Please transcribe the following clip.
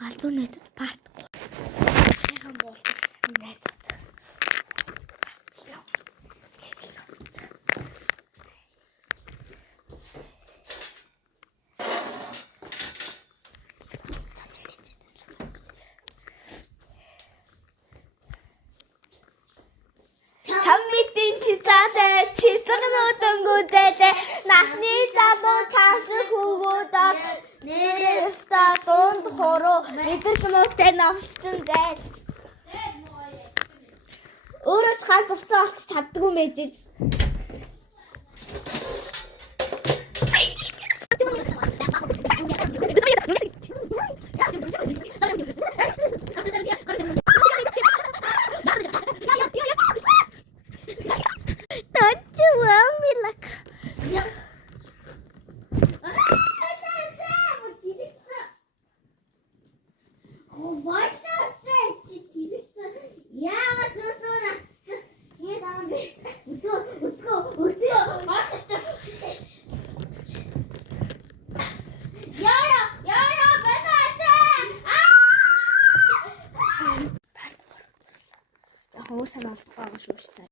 Галзуу найзууд парт 3. Сайхан болдог найзууд. Хаммитин чицаатай чицэгнүүдэн гүзээтэй насны залуу чавшиг хүүгүүдээр нэрээста дунд хороо эдэр хүмүүстээ навшчин зай. Өөрөө ч ганц уцаа олчих чаддгүй мэжиж. Хөөс санаалт байгаа шүү дээ.